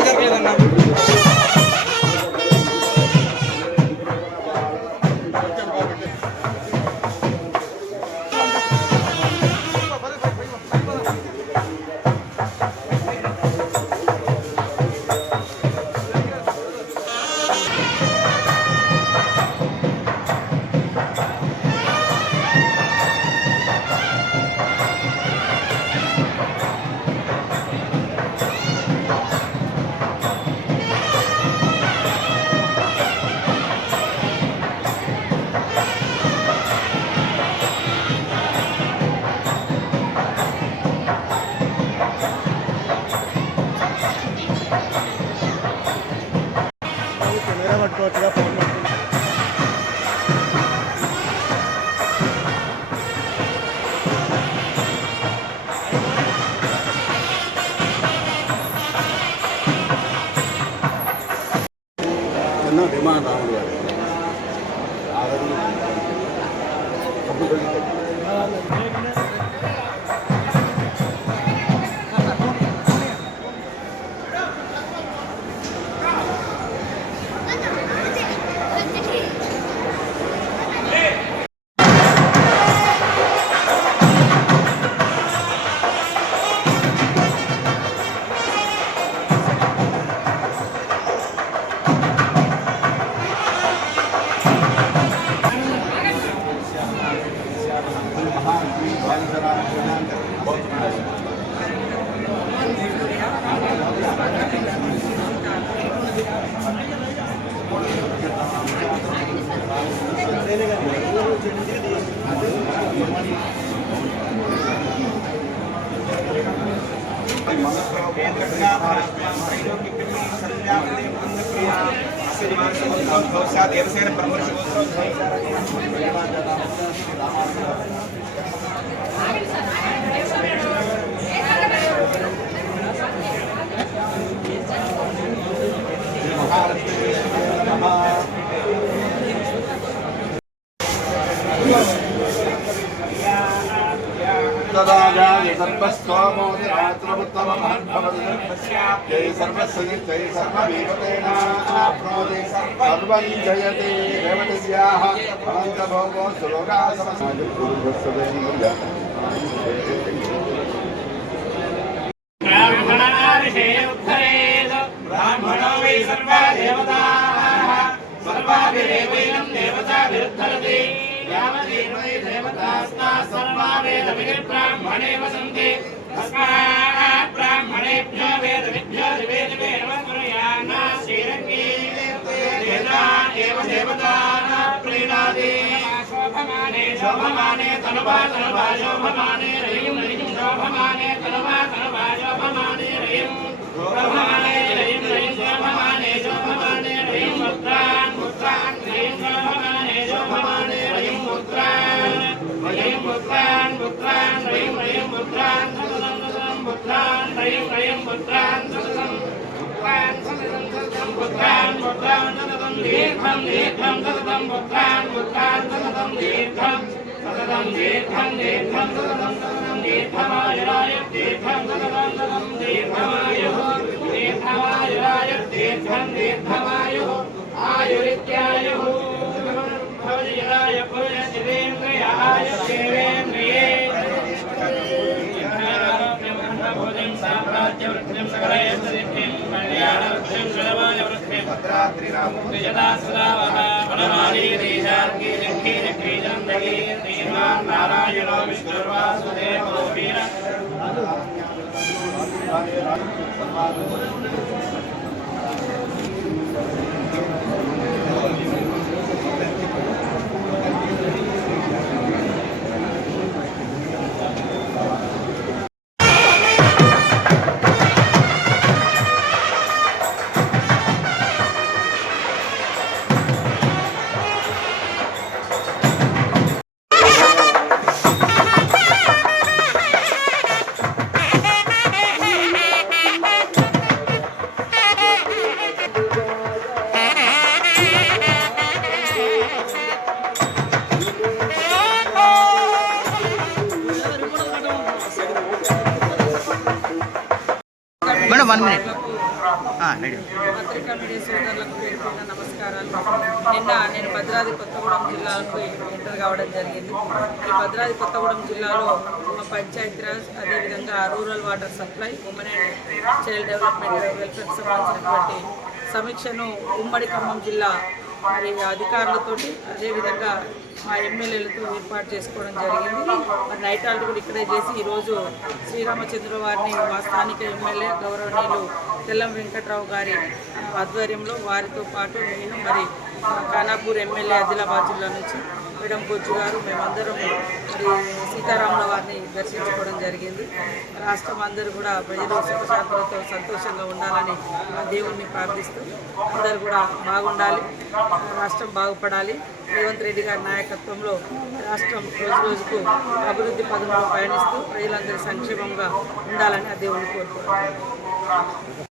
జరగలేదన్నా. విమానం రాముడు గారు దేవసేన ప్రమోష जयते देवतस्याः अनन्तभोगो ब्राह्मणो वै सर्वा देवताः सर्वाभिरेवैनं देवताभिरुद्धरति यावदेवै देवतास्ताः सर्वा वेदविधिर्ब्राह्मणे वसन्ति तस्मात् ब्राह्मणेभ्यो वेदविद्भ्यो दिवे दिवे नमः कुर्यान्ना श्रीरङ्गी देवता एव देवताः प्रीणाति शोभमाने शोभमाने तनुवा तनुवा शोभमाने रयिं रयिं शोभमाने तनुवा तनुवा शोभमाने रयिं शोभमाने रयिं रयिं शोभमाने शोभमाने रयिं मुद्रान् मुद्रान् रयिं शोभमाने शोभमाने रयिं मुद्रान् मुद्रान् रयिं रयिं मुद्रान् सततं मुद्रान् रयिं रयिं मुद्रान् सततं मुद्रान् सततं दीर्घं दीर्घं सततं मुद्रान् सततं दीर्घं सततं सततं दीर्घमायुराय दीर्घं सततं दीर्घमायुः दीर्घमायुराय दीर्घमायुः आयुरित्यायुः भवजराय पुरुषेन्द्रियाय देवेन्द्रिये भोजन साम्राज्यवृद्धिं सकलयस्तिं कल्याणवृद्धिं शरवाय वृद्धिं भद्रात्रिरामुक्ति यदा सदा वः वनमाली देशार्की जङ्घी जङ्घी जन्दगी श्रीमान् नारायणो विष्णुर्वासुदेवो वीर పత్రికా మీడియా సోదరులకు పేరుపైన నమస్కారాలు. నిన్న నేను భద్రాద్రి కొత్తగూడెం జిల్లాకు ఎంటర్ కావడం జరిగింది. ఈ భద్రాద్రి కొత్తగూడెం జిల్లాలో మా పంచాయతీరాజ్, అదేవిధంగా rural water supply, women and child development వెల్ఫేర్కి సంబంధించినటువంటి సమీక్షను ఉమ్మడి ఖమ్మం జిల్లా మరి అధికారులతోటి, అదేవిధంగా మా ఎమ్మెల్యేలతో ఏర్పాటు చేసుకోవడం జరిగింది. మరి నైట్ హాల్ట్ కూడా ఇక్కడే చేసి ఈరోజు శ్రీరామచంద్ర వారిని మా స్థానిక ఎమ్మెల్యే గౌరవనీయులు తెల్లం వెంకట్రావు గారి ఆధ్వర్యంలో వారితో పాటు నేను మరి ఖానాపూర్ ఎమ్మెల్యే ఆదిలాబాద్ జిల్లా నుంచి మేడం బొజ్జు గారు మేమందరం మరి సీతారాముల వారిని దర్శించుకోవడం జరిగింది. రాష్ట్రం అందరూ కూడా ప్రజలు సుఖశాంతులతో సంతోషంగా ఉండాలని దేవుణ్ణి ప్రార్థిస్తూ అందరూ కూడా బాగుండాలి, రాష్ట్రం బాగుపడాలి. రేవంత్ రెడ్డి గారి నాయకత్వంలో రాష్ట్రం రోజు రోజుకు అభివృద్ధి పథంలో పయనిస్తూ ప్రజలందరూ సంక్షేమంగా ఉండాలని ఆ దేవుణ్ణి కోరుకుంటున్నాను.